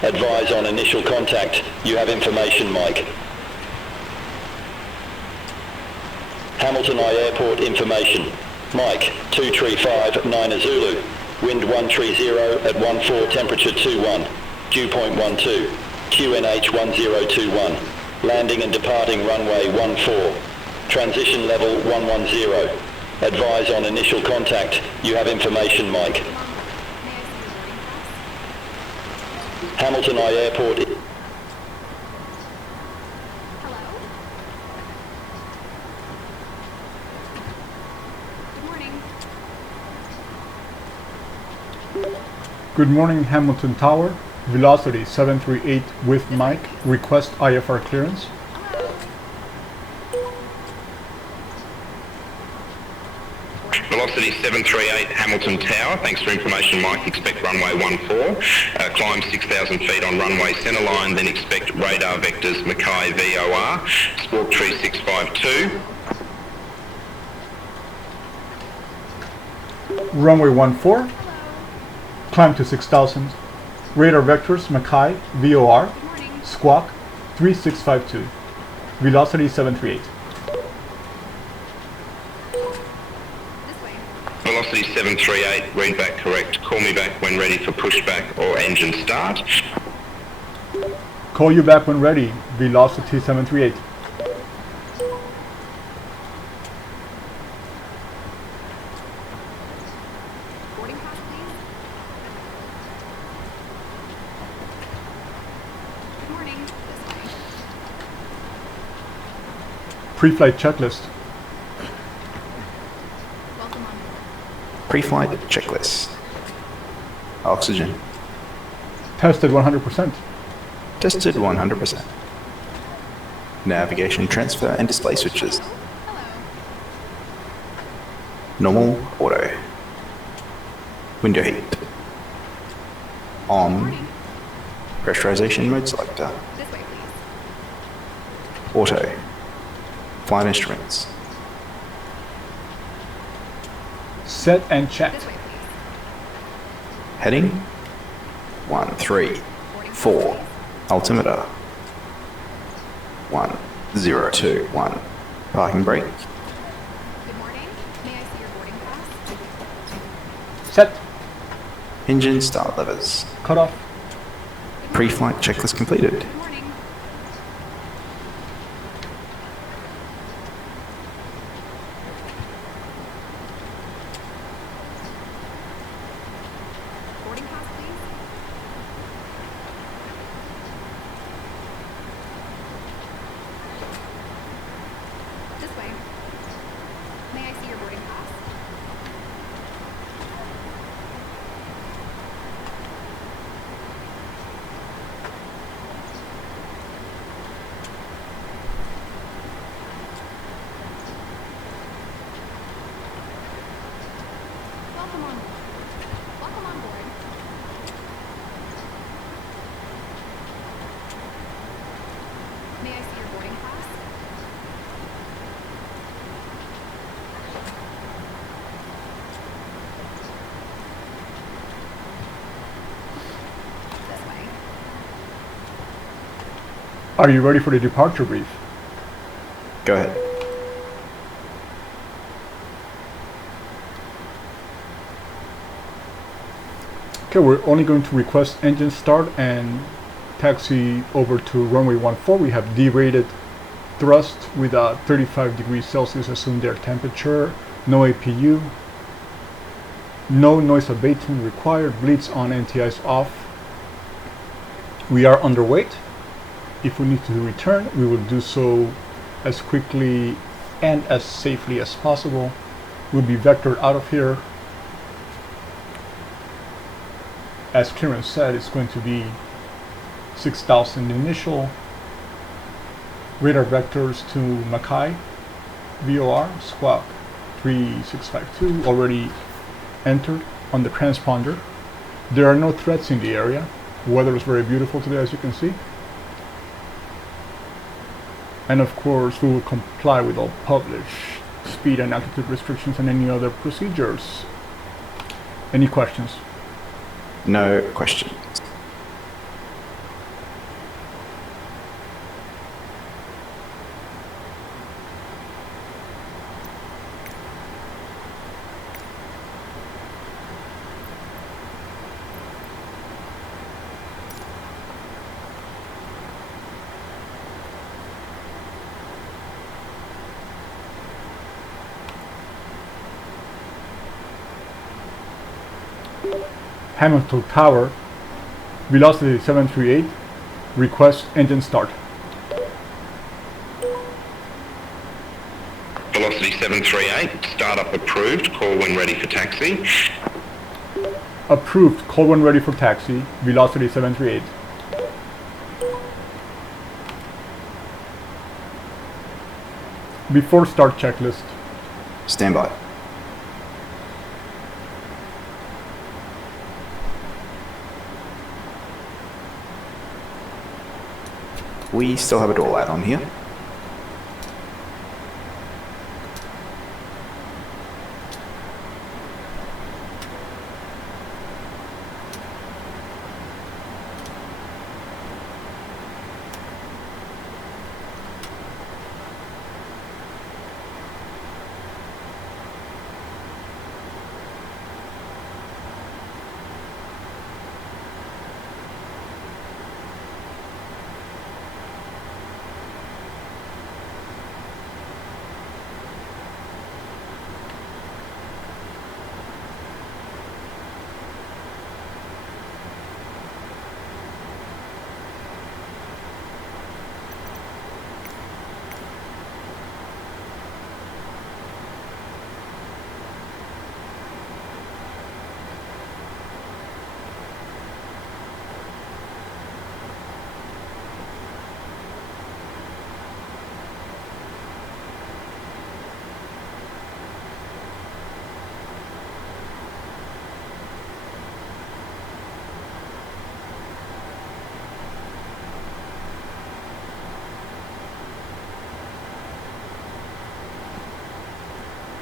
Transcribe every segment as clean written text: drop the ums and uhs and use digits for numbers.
Advise on initial contact. You have information, Mike. Hamilton I Airport information. Mike, 235 Zulu. Wind 130 at 14, temperature 21. Dew point 12. QNH 1021. Landing and departing runway 14. Transition level 110. Advise on initial contact. You have information, Mike. Hamilton I Airport. Hello? Good morning. Good morning, Hamilton Tower. Velocity 738 with Mike. Request IFR clearance. Velocity 738 Hamilton Tower. Thanks for information, Mike. Expect runway 14. Climb 6,000 feet on runway centreline, then expect radar vectors Mackay VOR. Squawk tree 652. Runway 14. Climb to 6,000. Radar vectors Mackay VOR. Squawk 3652. Velocity 738. Velocity 738, read back correct. Call me back when ready for pushback or engine start. Call you back when ready. Velocity 738. Boarding pass, please. Good morning. This way. Pre-flight checklist. Welcome on board. Pre-flight checklist. Oxygen. Tested 100%. Tested 100%. Navigation transfer and display switches. Hello. Normal auto. Window heat. On. Pressurization mode selector. This way, please. Auto. Flight instruments. Set and checked. This way, please. Heading 134. Altimeter 1021. Parking brake. Good morning. May I see your boarding pass? Set. Engine start levers. Cut off. Pre-flight checklist completed. Good morning. Boarding pass, please. This way. May I see your boarding pass? Welcome on board. Welcome on board. May I see your boarding pass? This way. Are you ready for the departure brief? Go ahead. Okay, we're only going to request engine start and taxi over to runway 14. We have derated thrust with a 35 degrees Celsius assumed air temperature, no APU, no noise abatement required, bleeds on, anti-ice off. We are underweight. If we need to return, we will do so as quickly and as safely as possible. We'll be vectored out of here. As clearance said, it's going to be 6,000 initial. Radar vectors to Mackay VOR, squawk 3652, already entered on the transponder. There are no threats in the area. Weather is very beautiful today, as you can see. And of course, we will comply with all published speed and altitude restrictions and any other procedures. Any questions? No questions. Hamilton Tower, velocity 738, request engine start. Velocity 738, startup approved, call when ready for taxi. Approved, call when ready for taxi, velocity 738. Before start checklist. Stand by. We still have a door light on here.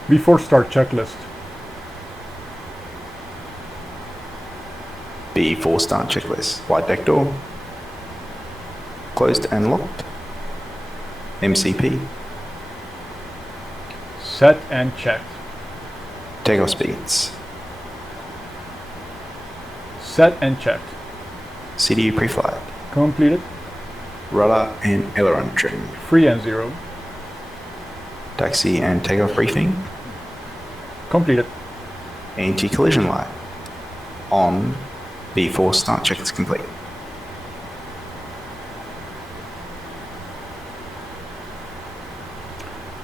Before start checklist. Before start checklist. Flight deck door. Closed and locked. MCP. Set and checked. Takeoff speeds. Set and checked. CDU pre-flight. Completed. Rudder and aileron trim. Free and 0. Taxi and takeoff briefing. Completed. Anti-collision light. On before start check is complete.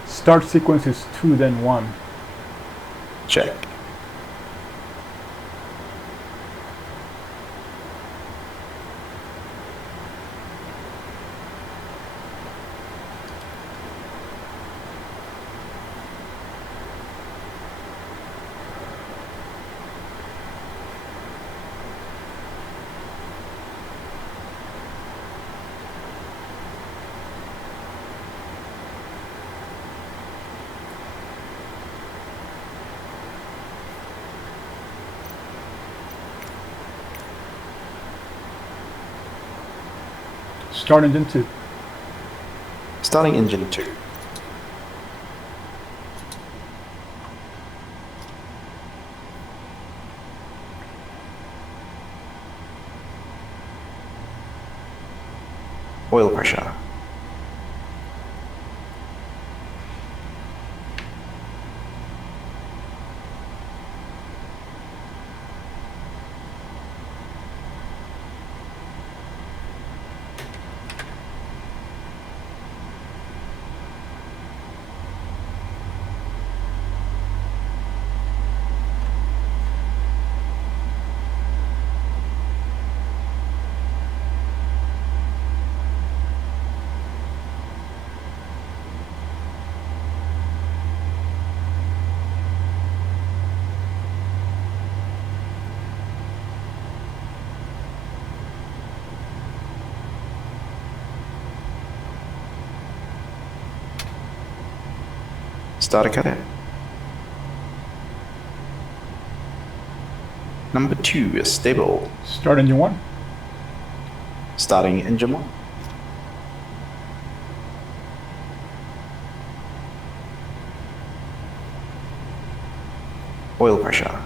Start sequence is 2 then 1. Check. Start engine 2. Starting engine 2. Oil pressure. Starter cutout. Number 2 is stable. Start engine 1. Starting engine 1. Oil pressure.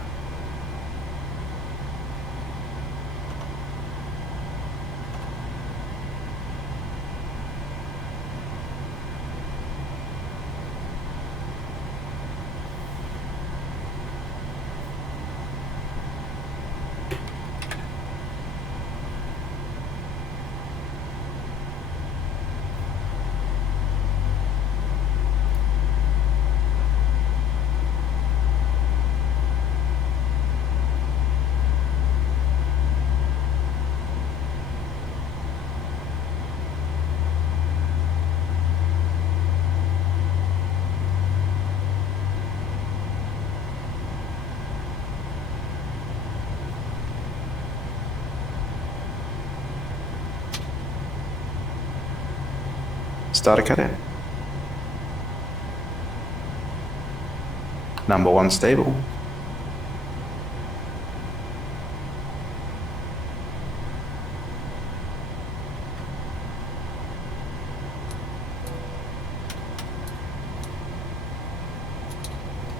Starter cutout. Number 1 stable.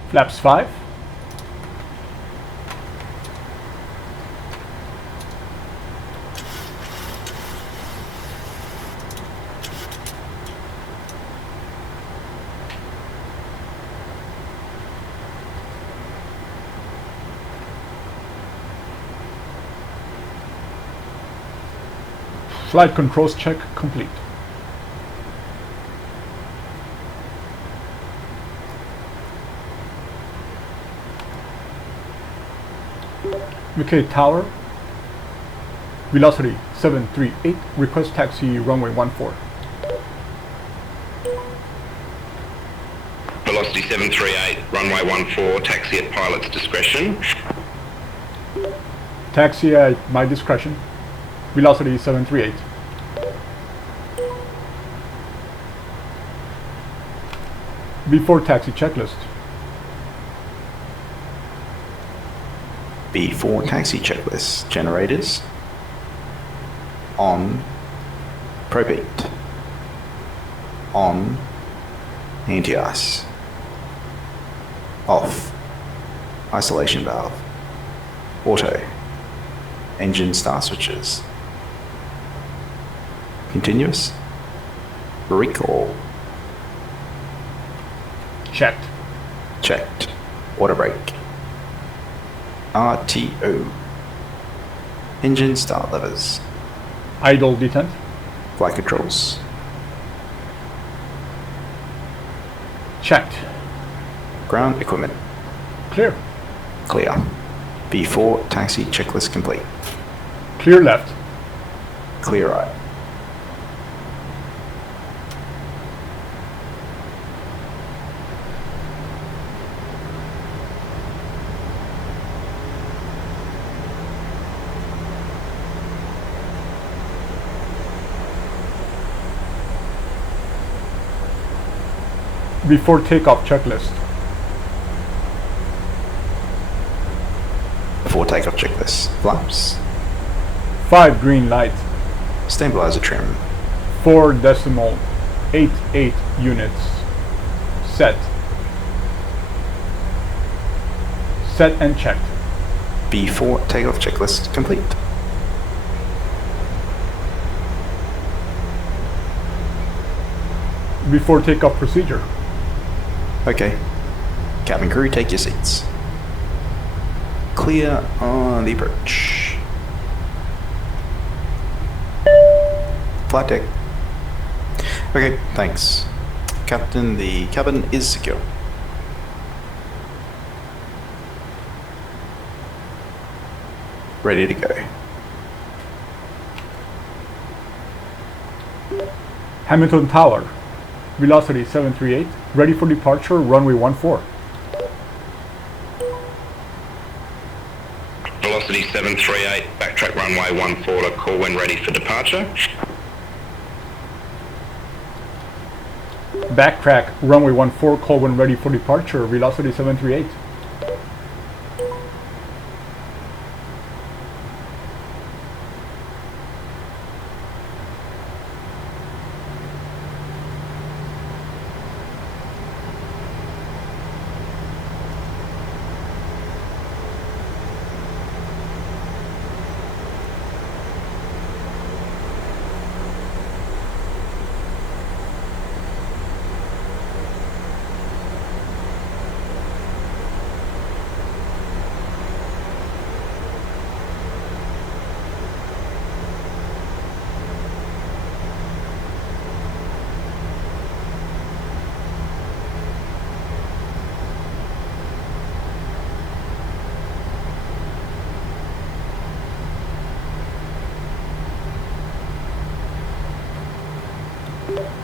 Flaps 5. Flight controls check complete. UK Tower, velocity 738, request taxi runway 14. Velocity 738, runway 14, taxi at pilot's discretion. Taxi at my discretion, velocity 738. Before taxi checklist. Before taxi checklist. Generators. On. Propane. On. Anti-ice. Off. Isolation valve. Auto. Engine start switches. Continuous. Recall. Checked. Checked. Auto brake. RTO. Engine start levers. Idle detent. Flight controls. Checked. Ground equipment. Clear. Clear. B4 taxi checklist complete. Clear left. Clear right. Before takeoff checklist. Before takeoff checklist. Flaps. 5 green light. Stabilizer trim. 4.88 units. Set. Set and checked. B4 takeoff checklist complete. Before takeoff procedure. Okay. Cabin crew, take your seats. Clear on the approach. Flight deck. Okay, thanks. Captain, the cabin is secure. Ready to go. Hamilton Tower, velocity 738, ready for departure, runway 14. Velocity 738, backtrack runway 14 to call when ready for departure. Backtrack, runway 14, call when ready for departure, velocity 738.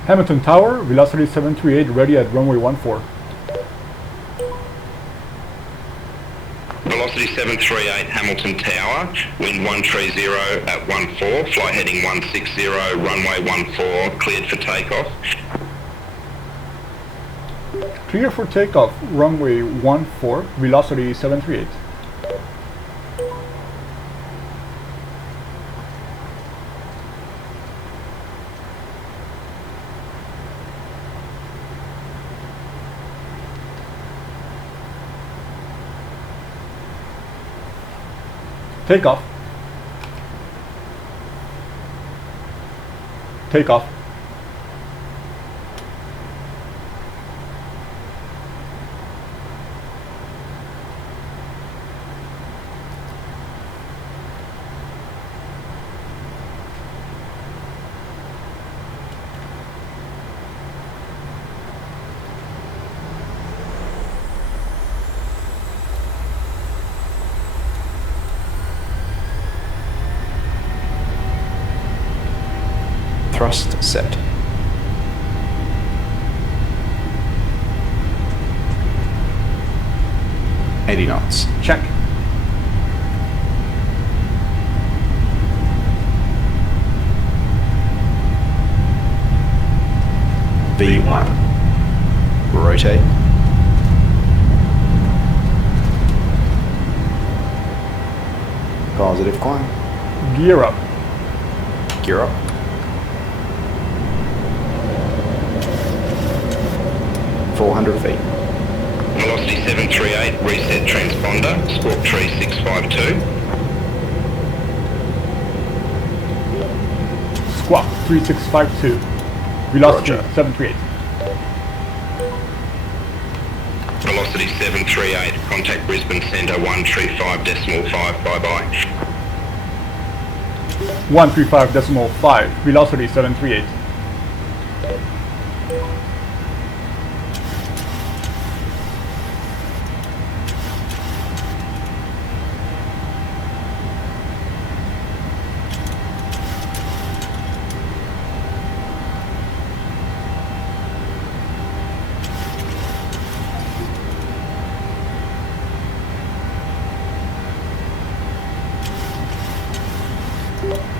Hamilton Tower, velocity 738, ready at runway 14. Velocity 738 Hamilton Tower, wind 130 at 14, flight heading 160, runway 14, cleared for takeoff. Clear for takeoff, runway 14, velocity 738. Takeoff. Takeoff. Thrust set. $80 knots. Check. V1. Rotate. Positive climb. Gear up. Gear up. $400 feet. Velocity 738, reset transponder, squawk tree 652. Squawk 3652. Velocity Roger. 738. Velocity 738, contact Brisbane Centre 135.5, bye-bye. 135.5. Velocity 738.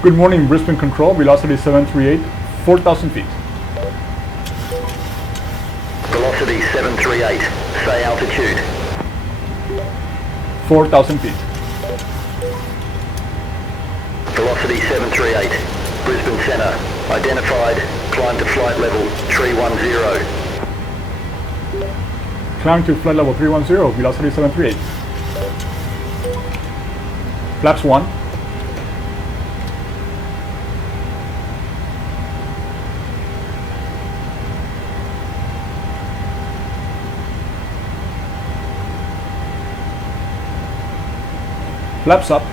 Good morning, Brisbane Control, velocity 738, 4,000 feet. Velocity 738, say altitude. 4,000 feet. Velocity 738, Brisbane Centre, identified, climb to flight level 310. Climb to flight level 310, velocity 738. Flaps 1. Flaps up.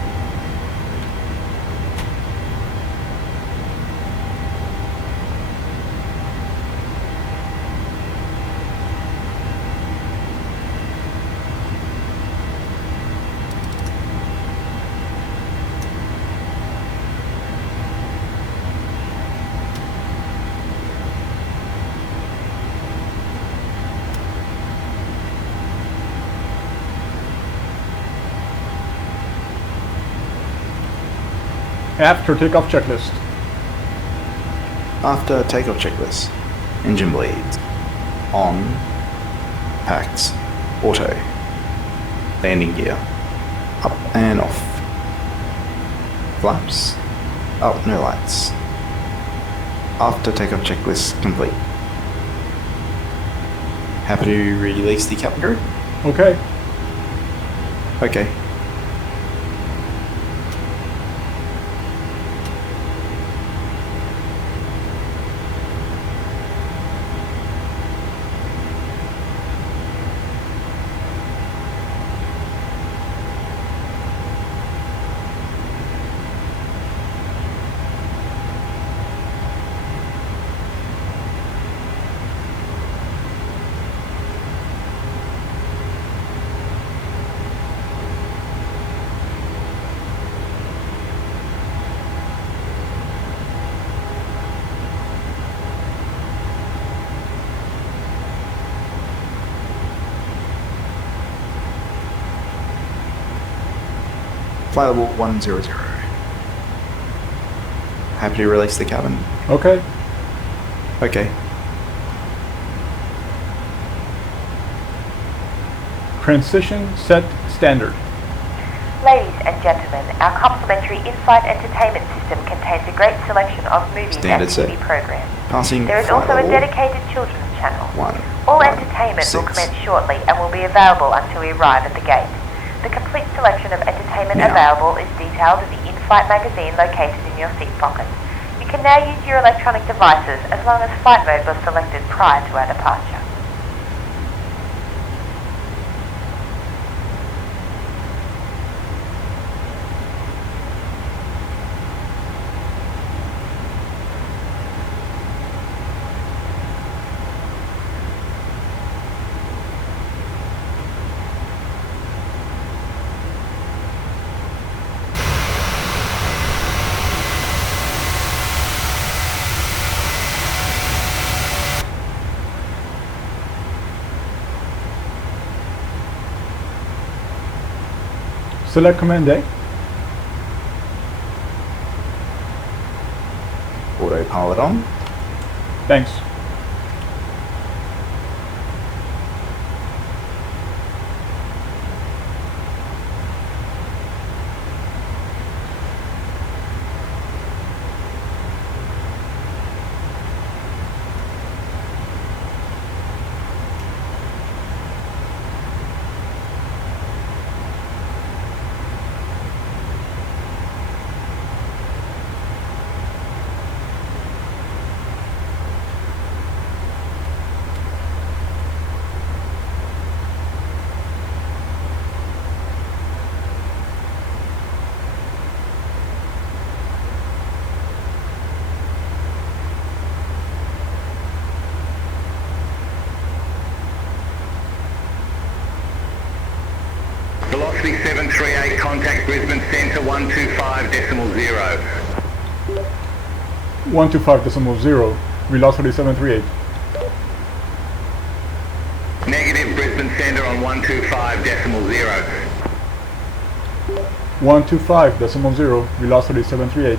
After takeoff checklist. After takeoff checklist. Engine bleeds. On. Packs. Auto. Landing gear. Up and off. Flaps. Oh, no lights. After takeoff checklist complete. Happy to release the cabin crew? Okay. Okay. Flight level 100. Happy to release the cabin? Okay. Okay. Transition set standard. Ladies and gentlemen, our complimentary in-flight entertainment system contains a great selection of movies Standard and set. TV programs. Passing There is flight also a level dedicated children's channel. 1. All 1, entertainment will 6. commence shortly and will be available until we arrive at the gate. The complete selection of entertainment Now. available is detailed in the in-flight magazine located in your seat pocket. You can now use your electronic devices as long as flight mode was selected prior to our departure. Select command A. Autopilot on. Thanks. Velocity 738, contact Brisbane Centre 125.0. 125.0. Velocity 738. Negative, Brisbane Centre on 125.0. 125.0. Velocity 738.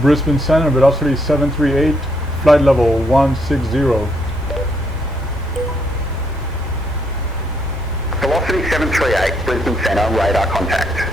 Brisbane Center, velocity 738, flight level 160. Velocity 738, Brisbane Centre, radar contact.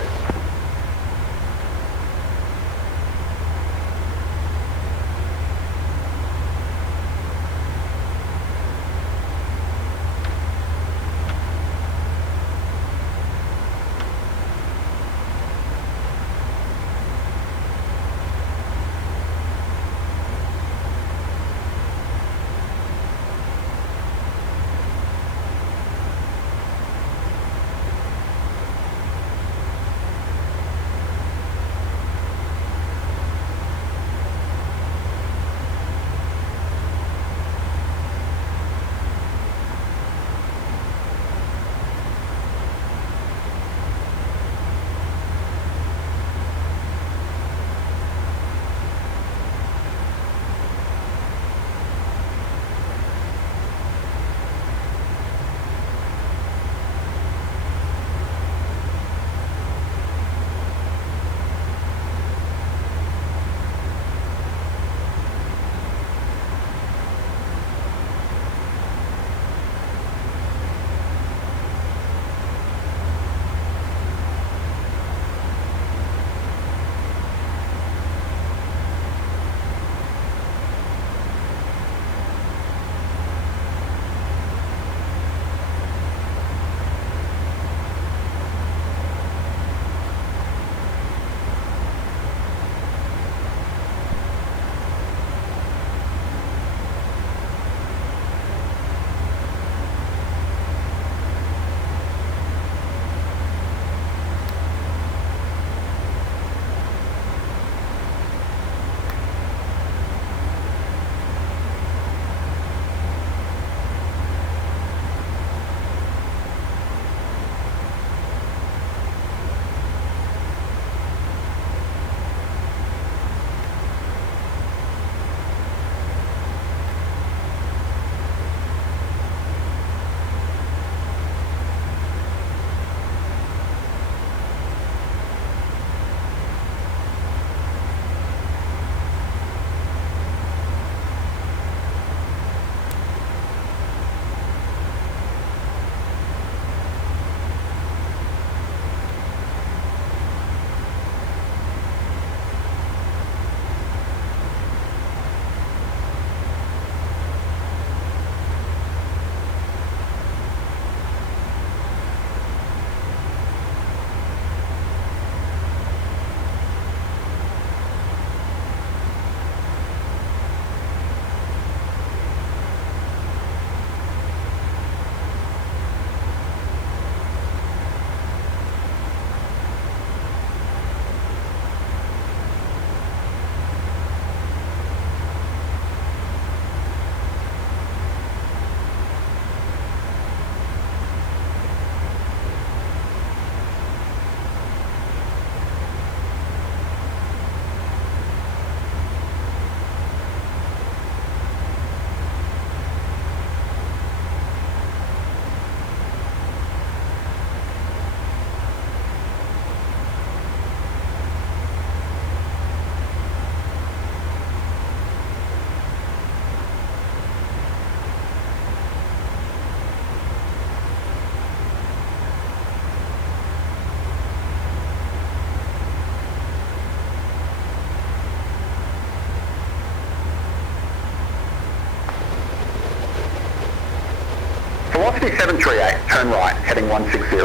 Velocity 738, turn right, heading 160.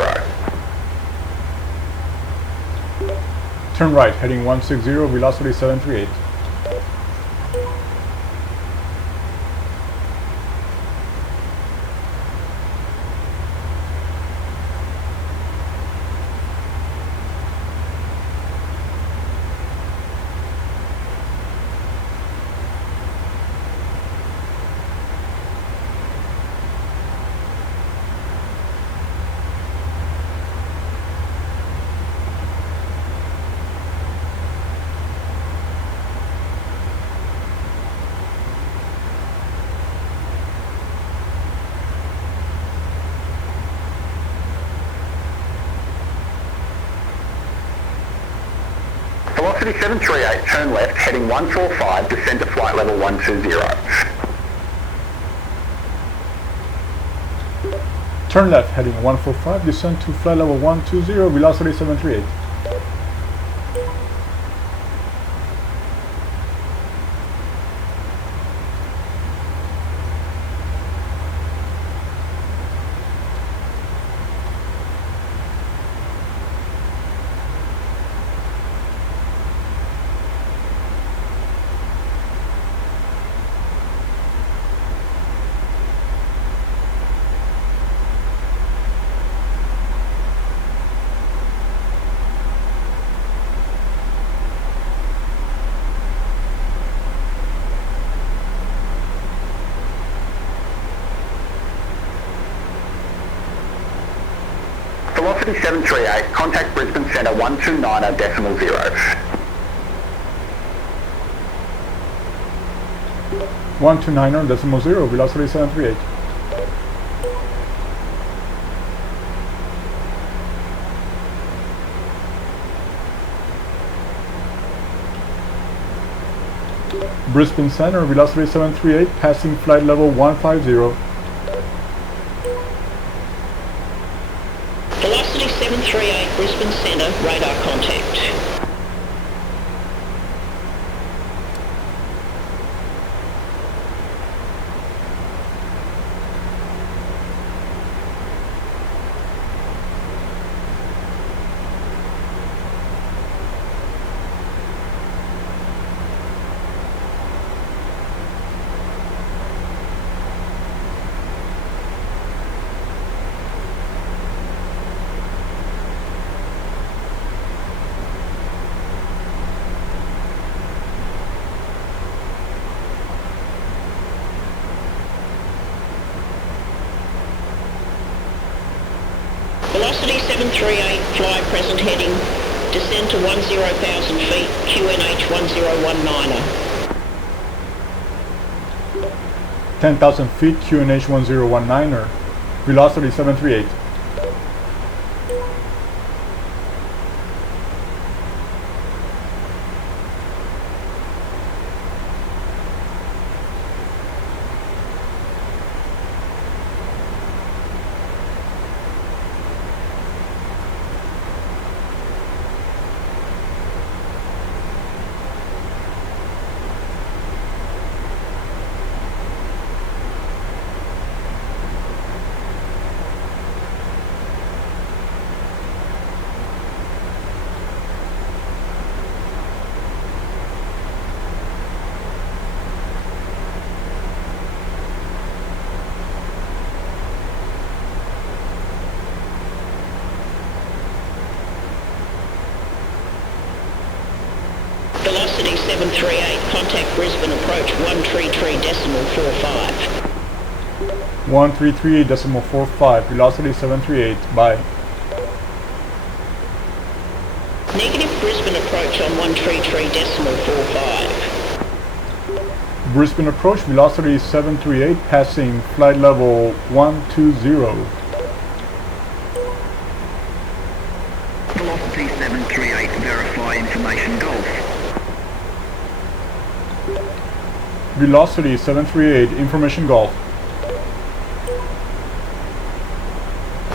Turn right, heading 160, velocity 738. Velocity 738, turn left, heading 145, descend to flight level 120. Turn left, heading 145, descend to flight level 120, velocity 738. Velocity 738, contact Brisbane Centre 129.0. 129.0, velocity 738. Brisbane Centre, velocity 738, passing flight level 150. Velocity 738, Brisbane Centre, radar contact. Velocity 738, fly present heading, descend to 10,000 feet, QNH 1019er. 10,000 feet, QNH 1019er, velocity 738. Velocity 738, contact Brisbane approach 133.45. 133.45, velocity 738, bye. Negative Brisbane approach on 133.45. Brisbane approach, velocity 738, passing flight level 120. Velocity 738, verify information Golf. Velocity 738, information Golf.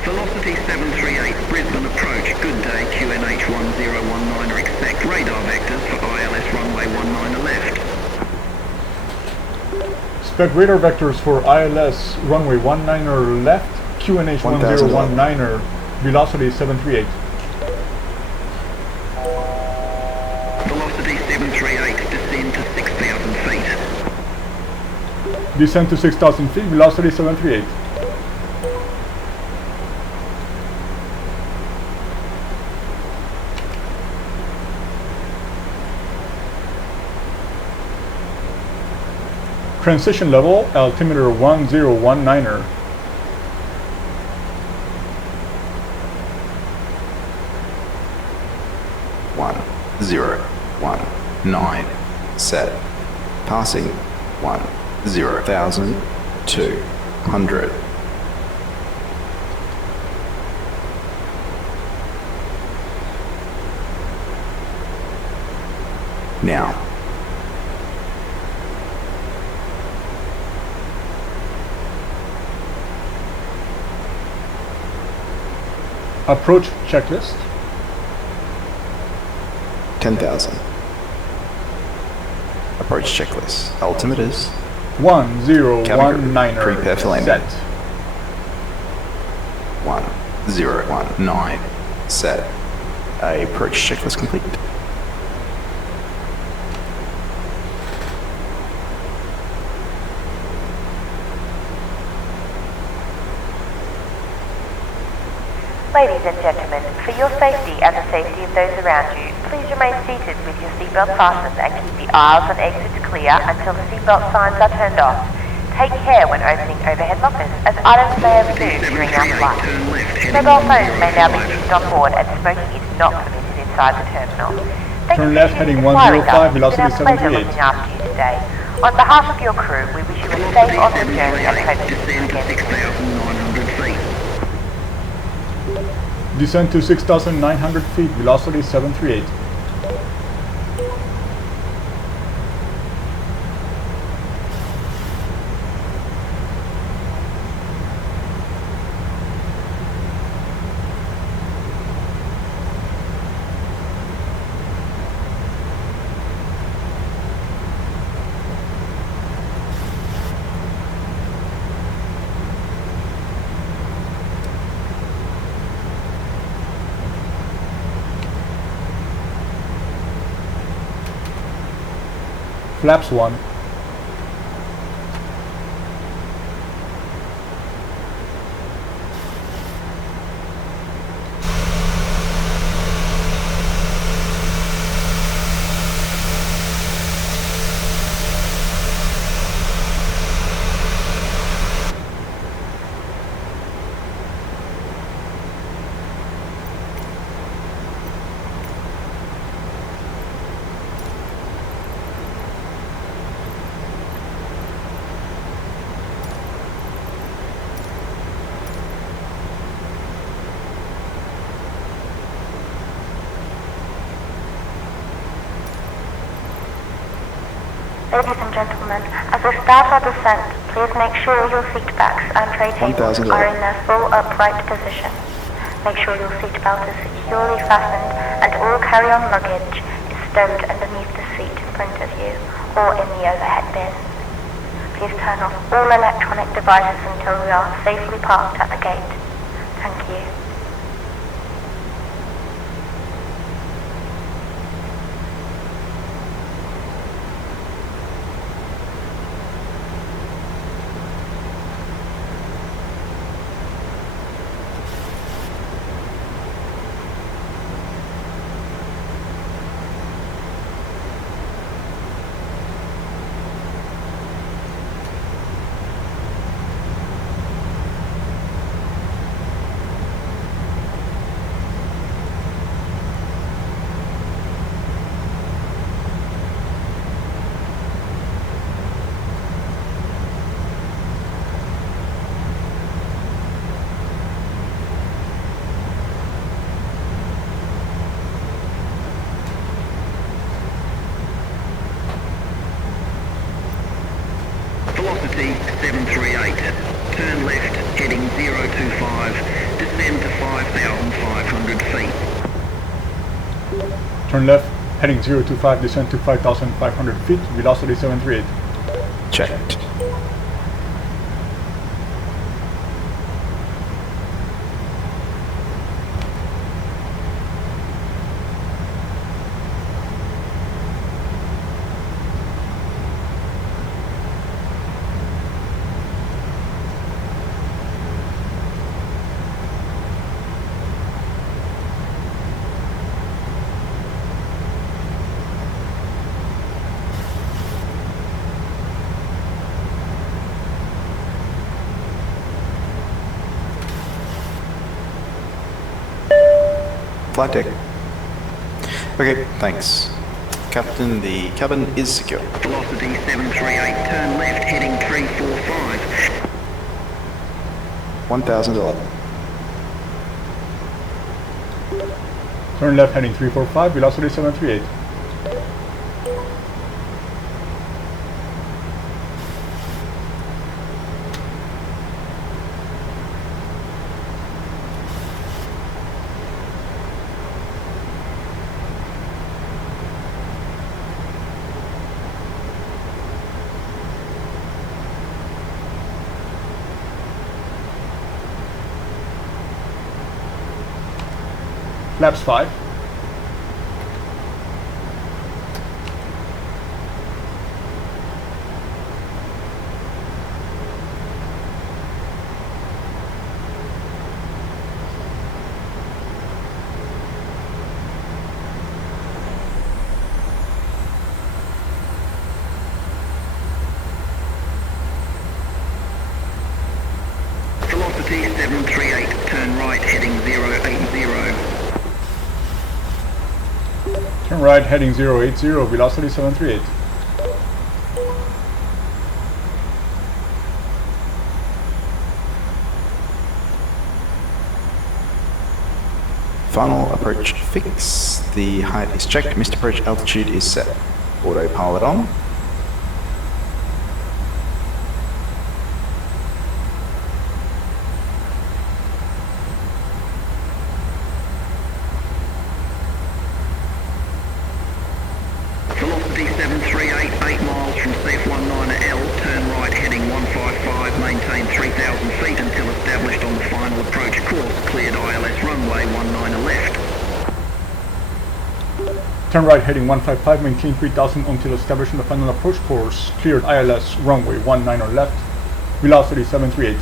Velocity 738, Brisbane approach, good day, QNH 1019er, expect radar vectors for ILS runway 19er left. Expect radar vectors for ILS runway 19er left, QNH 1019er, velocity 738. Velocity 738, descend to 6,000 feet. Descend to 6,000 feet, velocity 738. Transition level, altimeter 1019er. One, 0, 1, 9, set. Passing 1, 0, 1,000, 200. Now. Approach checklist. 10,000. Approach checklist. Altimeters. 1019er. Prepare for landing. Set. 1019. Set. Approach checklist complete. Ladies and gentlemen, for your safety and the safety of those around you, please remain seated with your seatbelt fastened and keep the aisles and exits clear until the seatbelt signs are turned off. Take care when opening overhead lockers, as items may have moved during our flight. Mobile phones may now be used on board, and smoking is not permitted inside the terminal. Thank Turn you left for heading choosing flying 105, us. It's velocity been our pleasure 738. looking after you today. On behalf of your crew, we wish you a safe onward journey and hope to see you Descend to again soon. 6,900 feet. Descend to 6,900 feet, velocity 738. Flaps 1. Ladies and gentlemen, as we start our descent, please make sure your seat backs and tray tables are in their full upright position. Make sure your seat belt is securely fastened and all carry-on luggage is stowed underneath the seat in front of you or in the overhead bin. Please turn off all electronic devices until we are safely parked at the gate. Thank you. Velocity 738. Turn left, heading 025. Descend to 5,500 feet. Turn left, heading 025, descend to 5,500 feet, velocity 738. Checked. flight deck. Okay, thanks. Captain, the cabin is secure. Velocity 738, turn left, heading 345. 1011. Turn left heading 345, velocity 738. Flaps 5. Velocity 738, turn right, heading 080. Turn right heading 080, velocity 738. Final approach fix. The height is checked. Missed approach altitude is set. Autopilot on. Velocity 738, 8 miles from CF19L, turn right heading 155, maintain 3,000 feet until established on the final approach course, cleared ILS runway 19 left. Turn right heading 155, maintain 3000 until established on the final approach course, cleared ILS runway 19 left, velocity 738.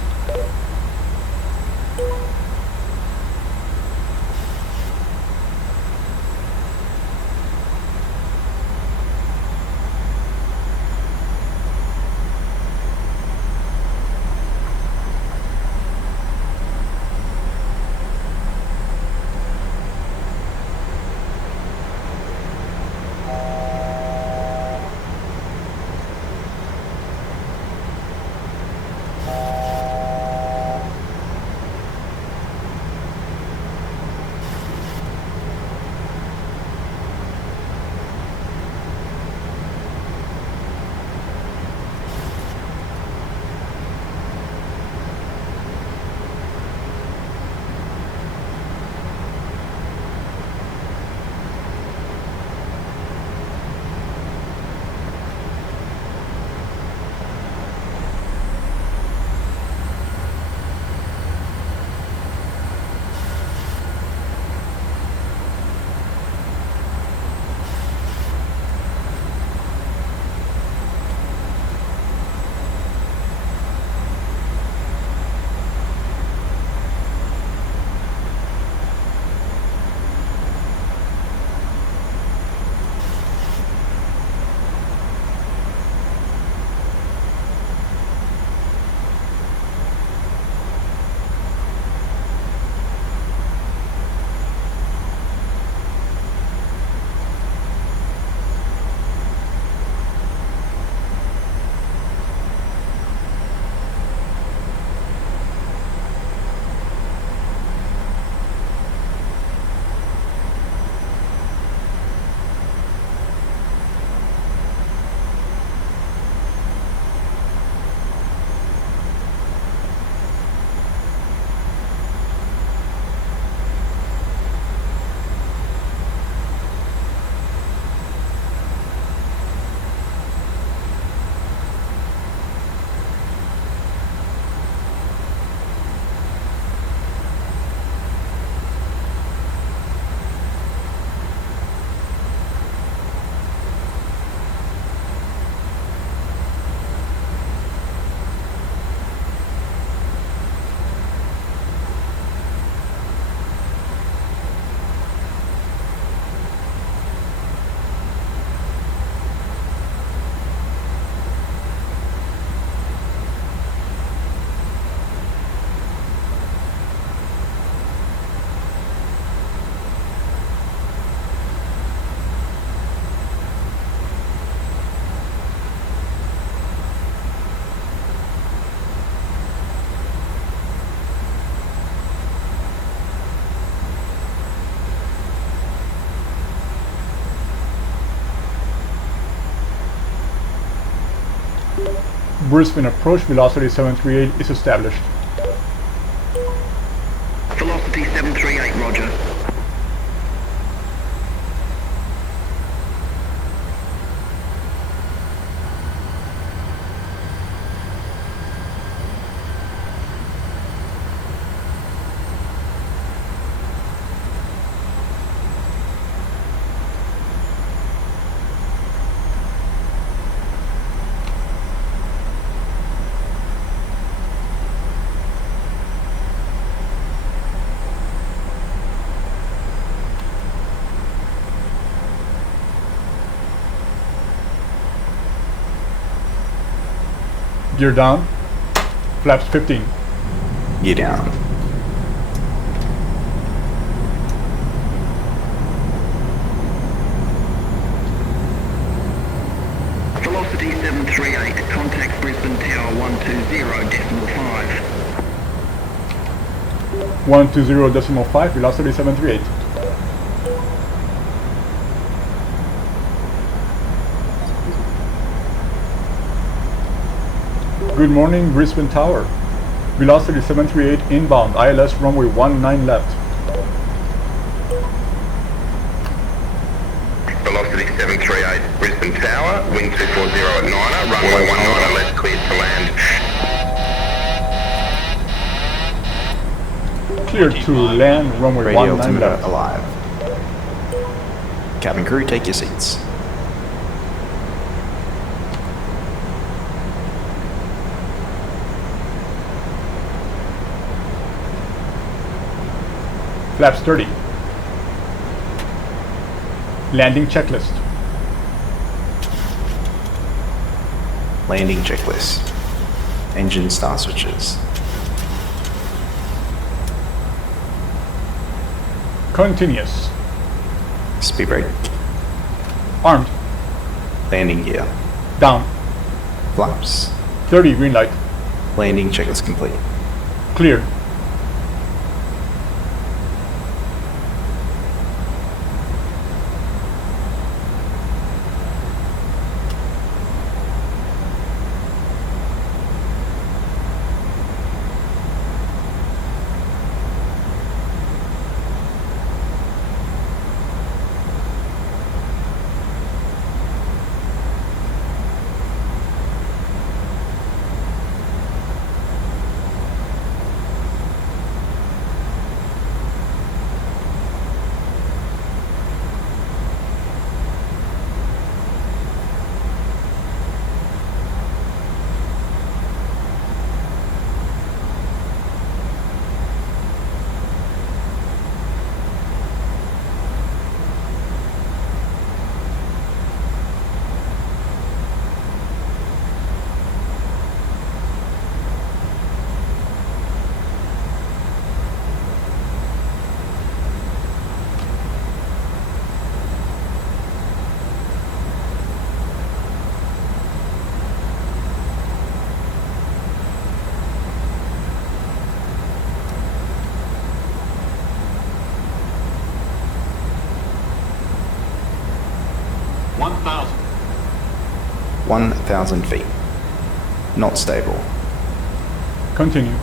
Brisbane approach, velocity 738 is established. Velocity 738, roger. Gear down, flaps 15. Gear down. Velocity 738, contact Brisbane Tower 120.5. 120.5, velocity 738. Good morning, Brisbane Tower. Velocity 738 inbound, ILS runway 19 left. Velocity 738, Brisbane Tower, wind 240 at 9er, runway 19 left, cleared to land. Clear to land, runway Radio 19 altimeter left. alive. Cabin crew, take your seats. Flaps 30. Landing checklist. Landing checklist. Engine star switches. Continuous. Speed brake. Armed. Landing gear. Down. Flaps. 30, green light. Landing checklist complete. Cleared. $1,000. 1,000 feet. Not stable. Continue.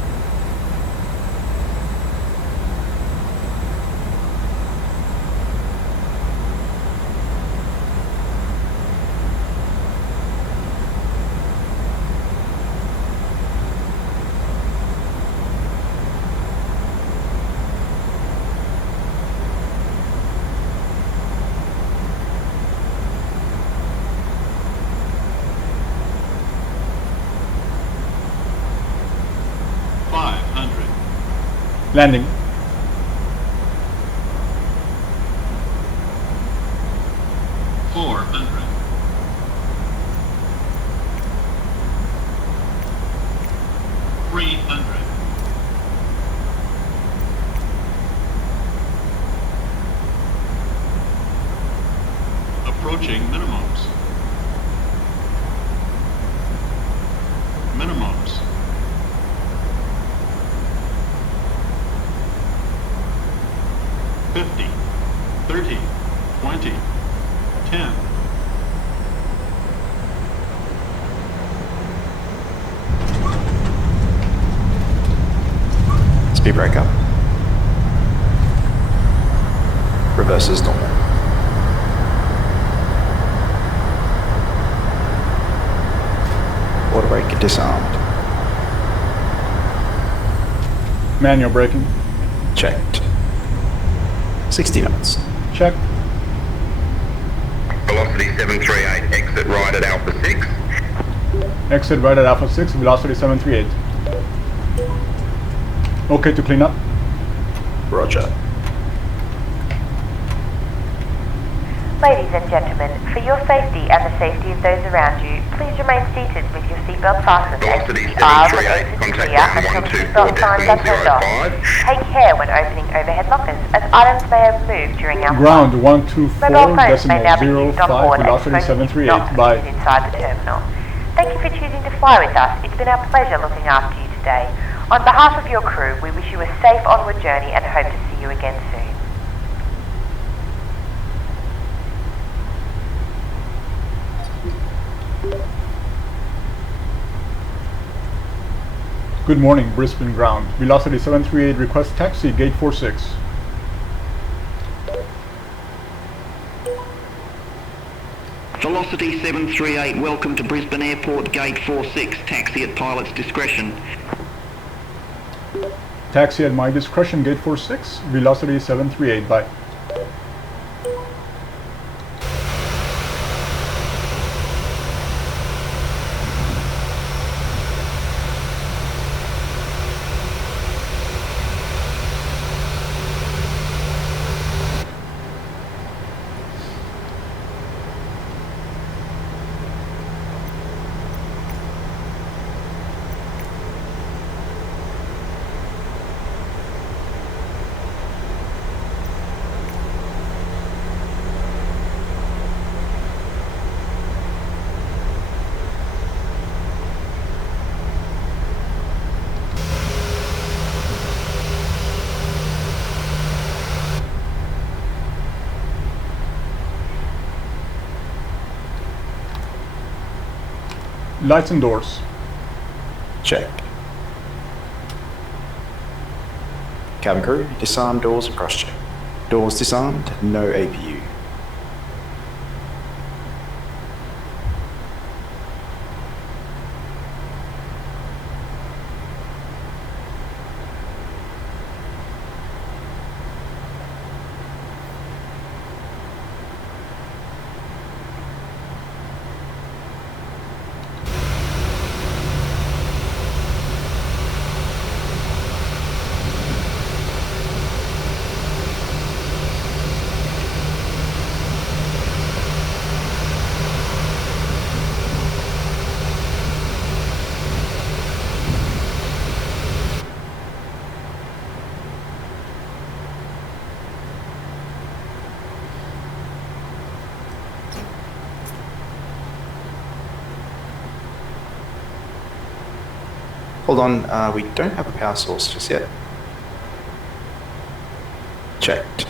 Landing. $400. $300. Approaching minimums. Minimums. 50, 30, 20, 10. Speed brake up. Reverses normal. Auto brake disarmed. Manual braking. Checked. 60 knots. Check. Velocity 738, exit right at Alpha 6. Exit right at Alpha 6, velocity 738. Okay to clean up. Roger. Ladies and gentlemen, for your safety and the safety of those around you, please remain seated with your seatbelt fastened and Velocity keep the aisles and 738, exits contact clear down until the seatbelt signs are turned off. 124.05. Take care when opening overhead lockers, as items may have moved during our Ground flight. 124 Mobile phones may now be used on 0.05, board and velocity smoking is not 738 by. permitted inside the terminal. Thank you for choosing to fly with us. It's been our pleasure looking after you today. On behalf of your crew, we wish you a safe onward journey and hope to see you again soon. Good morning, Brisbane ground. Velocity 738, request taxi, gate 46. Velocity 738, welcome to Brisbane Airport, gate 46, taxi at pilot's discretion. Taxi at my discretion, gate 46, velocity 738 by. Lights and doors. Check. Cabin crew, disarm doors and cross check. Doors disarmed, no APU. Hold on, we don't have a power source just yet. Checked.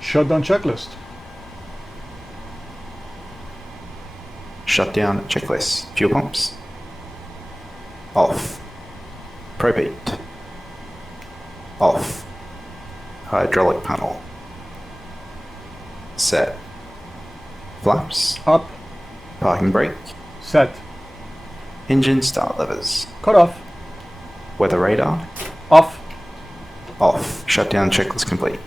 Shutdown checklist. Shutdown checklist. Fuel pumps. Off. Propane. Off. Hydraulic panel. Set. Flaps. Up. Parking brake. Set. Engine start levers. Cut off. Weather radar. Off. Off. Shutdown checklist complete.